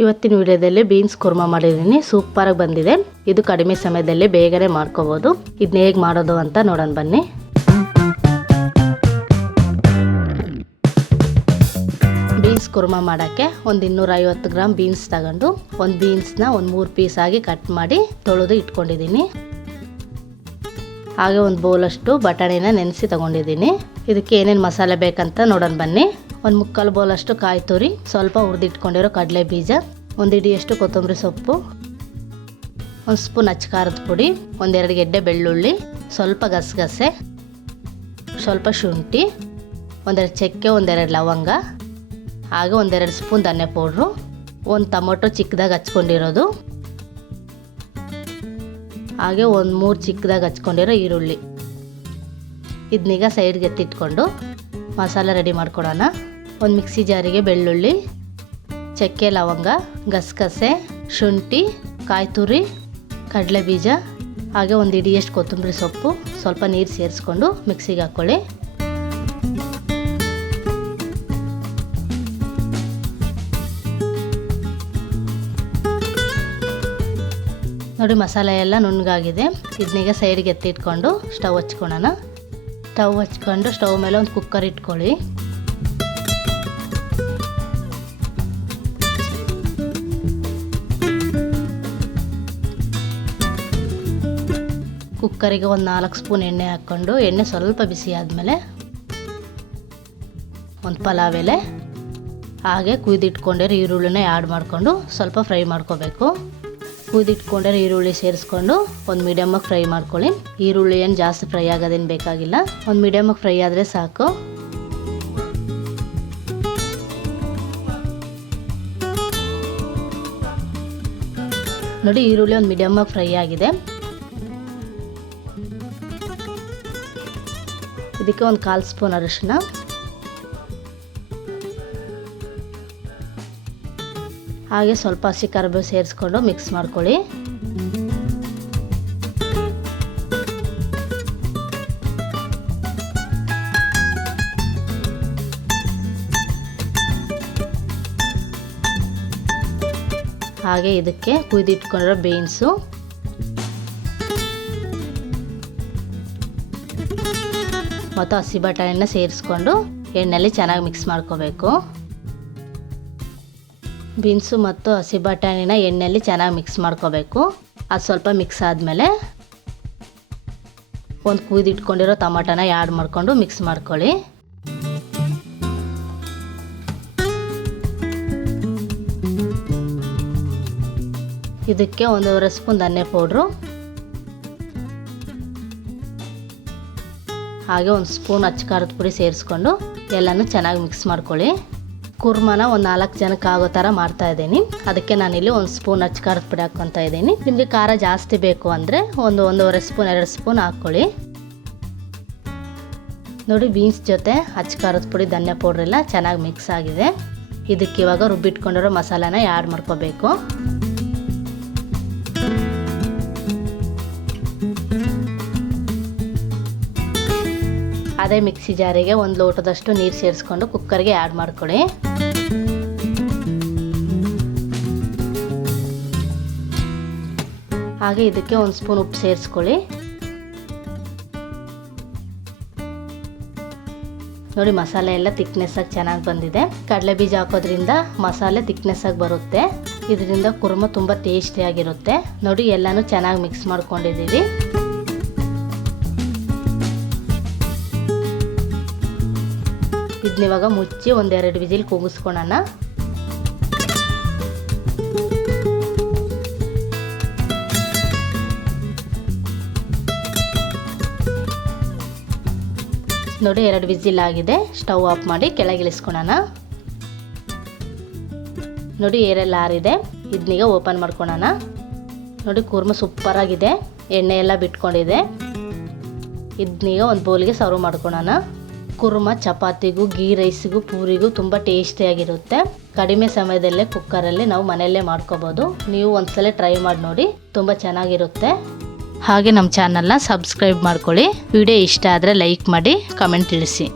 ಇವತ್ತಿನ ವಿಡಿಯೋದಲ್ಲಿ ಬೀನ್ಸ್ ಕುರ್ಮಾ ಮಾಡಿದ್ದೀನಿ. ಸೂಪರ್ ಆಗಿ ಬಂದಿದೆ. ಇದು ಕಡಿಮೆ ಸಮಯದಲ್ಲಿ ಬೇಗನೆ ಮಾಡ್ಕೋಬಹುದು. ಇದನ್ನ ಹೇಗೆ ಮಾಡೋದು ಅಂತ ನೋಡೋಣ ಬನ್ನಿ. ಬೀನ್ಸ್ ಕುರ್ಮಾ ಮಾಡೋಕ್ಕೆ ಒಂದು 250 ಗ್ರಾಮ್ ಬೀನ್ಸ್ ತಗೊಂಡು ಒಂದು ಬೀನ್ಸ್ನ ಒಂದು 3 ಪೀಸ್ ಆಗಿ ಕಟ್ ಮಾಡಿ ತೊಳೆದು ಇಟ್ಕೊಂಡಿದ್ದೀನಿ. ಹಾಗೆ ಒಂದು ಬೌಲಷ್ಟು ಬಟಾಣಿನ ನೆನೆಸಿ ತಗೊಂಡಿದ್ದೀನಿ. ಇದಕ್ಕೆ ಏನೇನು ಮಸಾಲೆ ಬೇಕಂತ ನೋಡೋಣ ಬನ್ನಿ. ಒಂದು 3/4 ಬೌಲಷ್ಟು ಕಾಯಿ ತುರಿ, ಸ್ವಲ್ಪ ಹುರಿದಿಟ್ಕೊಂಡಿರೋ ಕಡಲೆ ಬೀಜ, ಒಂದು ಹಿಡಿಯಷ್ಟು ಕೊತ್ತಂಬರಿ ಸೊಪ್ಪು, ಒಂದು ಸ್ಪೂನ್ ಅಚ್ಚ ಖಾರದ ಪುಡಿ, 1-2 ಗೆಡ್ಡೆ ಬೆಳ್ಳುಳ್ಳಿ, ಸ್ವಲ್ಪ ಗಸಗಸೆ, ಸ್ವಲ್ಪ ಶುಂಠಿ, 1-2 ಚಕ್ಕೆ, 1-2 ಲವಂಗ, ಹಾಗೆ 1-2 ಸ್ಪೂನ್ ಧನಿಯಾ ಪೌಡ್ರು, ಒಂದು ಟೊಮೊಟೊ ಚಿಕ್ಕದಾಗಿ ಹಚ್ಕೊಂಡಿರೋದು, ಹಾಗೆ ಒಂದು 3 ಚಿಕ್ಕದಾಗಿ ಹಚ್ಕೊಂಡಿರೋ ಈರುಳ್ಳಿ. ಇದನ್ನೀಗ ಸೈಡ್ಗೆ ಎತ್ತಿಟ್ಕೊಂಡು ಮಸಾಲೆ ರೆಡಿ ಮಾಡ್ಕೊಳೋಣ. ಒಂದು ಮಿಕ್ಸಿ ಜಾರಿಗೆ ಬೆಳ್ಳುಳ್ಳಿ, ಚಕ್ಕೆ, ಲವಂಗ, ಗಸಗಸೆ, ಶುಂಠಿ, ಕಾಯಿ ತುರಿ, ಕಡಲೆ ಬೀಜ, ಹಾಗೆ ಒಂದು ಹಿಡಿಯಷ್ಟು ಕೊತ್ತಂಬರಿ ಸೊಪ್ಪು, ಸ್ವಲ್ಪ ನೀರು ಸೇರಿಸ್ಕೊಂಡು ಮಿಕ್ಸಿಗೆ ಹಾಕ್ಕೊಳ್ಳಿ. ನೋಡಿ ಮಸಾಲೆ ಎಲ್ಲ ನುಣ್ಣಗಾಗಿದೆ. ಇದನ್ನೀಗ ಸೈಡ್ಗೆ ಎತ್ತಿಟ್ಕೊಂಡು ಸ್ಟವ್ ಹಚ್ಕೊಳ್ಳೋಣ. ಸ್ಟವ್ ಹಚ್ಕೊಂಡು ಸ್ಟವ್ ಮೇಲೆ ಒಂದು ಕುಕ್ಕರ್ ಇಟ್ಕೊಳ್ಳಿ. ಕುಕ್ಕರಿಗೆ ಒಂದು 4 ಸ್ಪೂನ್ ಎಣ್ಣೆ ಹಾಕ್ಕೊಂಡು ಎಣ್ಣೆ ಸ್ವಲ್ಪ ಬಿಸಿ ಆದಮೇಲೆ ಒಂದು ಪಲಾವ್ ಎಲೆ, ಹಾಗೆ ಕುಯ್ದಿಟ್ಕೊಂಡಿರೋ ಈರುಳ್ಳಿನ ಆ್ಯಡ್ ಮಾಡಿಕೊಂಡು ಸ್ವಲ್ಪ ಫ್ರೈ ಮಾಡ್ಕೋಬೇಕು. ಕುಯ್ದಿಟ್ಕೊಂಡಿರೋ ಈರುಳ್ಳಿ ಸೇರಿಸ್ಕೊಂಡು ಒಂದು ಮೀಡಿಯಮಾಗಿ ಫ್ರೈ ಮಾಡ್ಕೊಳ್ಳಿ. ಈರುಳ್ಳಿ ಏನು ಜಾಸ್ತಿ ಫ್ರೈ ಆಗೋದೇನು ಬೇಕಾಗಿಲ್ಲ, ಒಂದು ಮೀಡಿಯಮಾಗಿ ಫ್ರೈ ಆದರೆ ಸಾಕು. ನೋಡಿ ಈರುಳ್ಳಿ ಒಂದು ಮೀಡಿಯಮಾಗಿ ಫ್ರೈ ಆಗಿದೆ. ಇದಕ್ಕೆ ಒಂದು 1/4 ಸ್ಪೂನ್ ಅರಿಶಿನ, ಹಾಗೆ ಸ್ವಲ್ಪ ಹಸಿ ಕರಿಬೇವು ಸೇರಿಸ್ಕೊಂಡು ಮಿಕ್ಸ್ ಮಾಡ್ಕೊಳ್ಳಿ. ಹಾಗೆ ಇದಕ್ಕೆ ಕುಯ್ದಿಟ್ಕೊಂಡಿರೋ ಬೀನ್ಸು, ಮತ್ತು ಹಸಿ ಬಟಾಣಿನ ಸೇರಿಸ್ಕೊಂಡು ಎಣ್ಣೆಯಲ್ಲಿ ಚೆನ್ನಾಗಿ ಮಿಕ್ಸ್ ಮಾಡ್ಕೋಬೇಕು. ಬೀನ್ಸು ಮತ್ತು ಹಸಿ ಬಟಾಣಿನ ಎಣ್ಣೆಯಲ್ಲಿ ಚೆನ್ನಾಗಿ ಮಿಕ್ಸ್ ಮಾಡ್ಕೋಬೇಕು. ಅದು ಸ್ವಲ್ಪ ಮಿಕ್ಸ್ ಆದಮೇಲೆ ಒಂದು ಕುಯ್ದಿಟ್ಕೊಂಡಿರೋ ಟೊಮಾಟೋನ ಆ್ಯಡ್ ಮಾಡಿಕೊಂಡು ಮಿಕ್ಸ್ ಮಾಡ್ಕೊಳ್ಳಿ. ಇದಕ್ಕೆ 1.5 ಸ್ಪೂನ್ ಧನಿಯಾ ಪೌಡ್ರು, ಹಾಗೆ 1 ಸ್ಪೂನ್ ಅಚ್ಚ ಖಾರದ ಪುಡಿ ಸೇರಿಸ್ಕೊಂಡು ಎಲ್ಲನೂ ಚೆನ್ನಾಗಿ ಮಿಕ್ಸ್ ಮಾಡ್ಕೊಳ್ಳಿ. ಕುರ್ಮಾನ ಒಂದು 4 ಜನಕ್ಕೆ ಆಗೋ ಥರ ಮಾಡ್ತಾ ಇದ್ದೀನಿ. ಅದಕ್ಕೆ ನಾನಿಲ್ಲಿ 1 ಸ್ಪೂನ್ ಅಚ್ಚ ಖಾರದ ಪುಡಿ ಹಾಕ್ಕೊತಾ ಇದ್ದೀನಿ. ನಿಮಗೆ ಖಾರ ಜಾಸ್ತಿ ಬೇಕು ಅಂದರೆ 1.5 ಸ್ಪೂನ್ 2 ಸ್ಪೂನ್ ಹಾಕ್ಕೊಳ್ಳಿ. ನೋಡಿ ಬೀನ್ಸ್ ಜೊತೆ ಅಚ್ಚ ಖಾರದ ಪುಡಿ, ಧನಿಯಾ ಪೌಡ್ರ್ ಎಲ್ಲ ಚೆನ್ನಾಗಿ ಮಿಕ್ಸ್ ಆಗಿದೆ. ಇದಕ್ಕೆ ಇವಾಗ ರುಬ್ಬಿಟ್ಕೊಂಡಿರೋ ಮಸಾಲಾನ ಆ್ಯಡ್ ಮಾಡ್ಕೋಬೇಕು. ಅದೇ ಮಿಕ್ಸಿ ಜಾರಿಗೆ 1 ಲೋಟದಷ್ಟು ನೀರು ಸೇರಿಸ್ಕೊಂಡು ಕುಕ್ಕರ್ಗೆ ಆ್ಯಡ್ ಮಾಡ್ಕೊಳ್ಳಿ. ಹಾಗೆ ಇದಕ್ಕೆ 1 ಸ್ಪೂನ್ ಉಪ್ಪು ಸೇರಿಸ್ಕೊಳ್ಳಿ. ನೋಡಿ ಮಸಾಲೆ ಎಲ್ಲ ಥಿಕ್ನೆಸ್ ಆಗಿ ಚೆನ್ನಾಗಿ ಬಂದಿದೆ. ಕಡಲೆ ಬೀಜ ಹಾಕೋದ್ರಿಂದ ಮಸಾಲೆ ಥಿಕ್ನೆಸ್ ಆಗಿ ಬರುತ್ತೆ. ಇದರಿಂದ ಕುರ್ಮಾ ತುಂಬ ಟೇಸ್ಟಿಯಾಗಿರುತ್ತೆ. ನೋಡಿ ಎಲ್ಲನೂ ಚೆನ್ನಾಗಿ ಮಿಕ್ಸ್ ಮಾಡ್ಕೊಂಡಿದ್ದೀವಿ. ಇದನ್ನಿವಾಗ ಮುಚ್ಚಿ 1-2 ವಿಜಿಲ್ ಕೂಗಿಸ್ಕೊಳ್ಳೋಣ. ನೋಡಿ 2 ವಿಜಿಲ್ ಆಗಿದೆ. ಸ್ಟವ್ ಆಫ್ ಮಾಡಿ ಕೆಳಗಿಳಿಸ್ಕೊಳ್ಳೋಣ. ನೋಡಿ ಏರೆಲ್ಲ ಆರಿದೆ. ಇದನ್ನೀಗ ಓಪನ್ ಮಾಡ್ಕೊಳ್ಳೋಣ. ನೋಡಿ ಕುರ್ಮಾ ಸೂಪರ್ ಆಗಿದೆ, ಎಣ್ಣೆ ಎಲ್ಲ ಬಿಟ್ಕೊಂಡಿದೆ. ಇದನ್ನೀಗ ಒಂದು ಬೌಲ್ಗೆ ಸರ್ವ್ ಮಾಡ್ಕೊಳ್ಳೋಣ. ಕುರ್ಮಾ ಚಪಾತಿಗೂ, ಗೀ ರೈಸಿಗೂ, ಪೂರಿಗೂ ತುಂಬ ಟೇಸ್ಟಿಯಾಗಿರುತ್ತೆ. ಕಡಿಮೆ ಸಮಯದಲ್ಲೇ ಕುಕ್ಕರಲ್ಲಿ ನಾವು ಮನೆಯಲ್ಲೇ ಮಾಡ್ಕೋಬೋದು. ನೀವು ಒಂದ್ಸಲ ಟ್ರೈ ಮಾಡಿ ನೋಡಿ, ತುಂಬ ಚೆನ್ನಾಗಿರುತ್ತೆ. ಹಾಗೆ ನಮ್ಮ ಚಾನಲ್ನ ಸಬ್ಸ್ಕ್ರೈಬ್ ಮಾಡ್ಕೊಳ್ಳಿ. ವಿಡಿಯೋ ಇಷ್ಟ ಆದರೆ ಲೈಕ್ ಮಾಡಿ, ಕಮೆಂಟ್ ತಿಳಿಸಿ.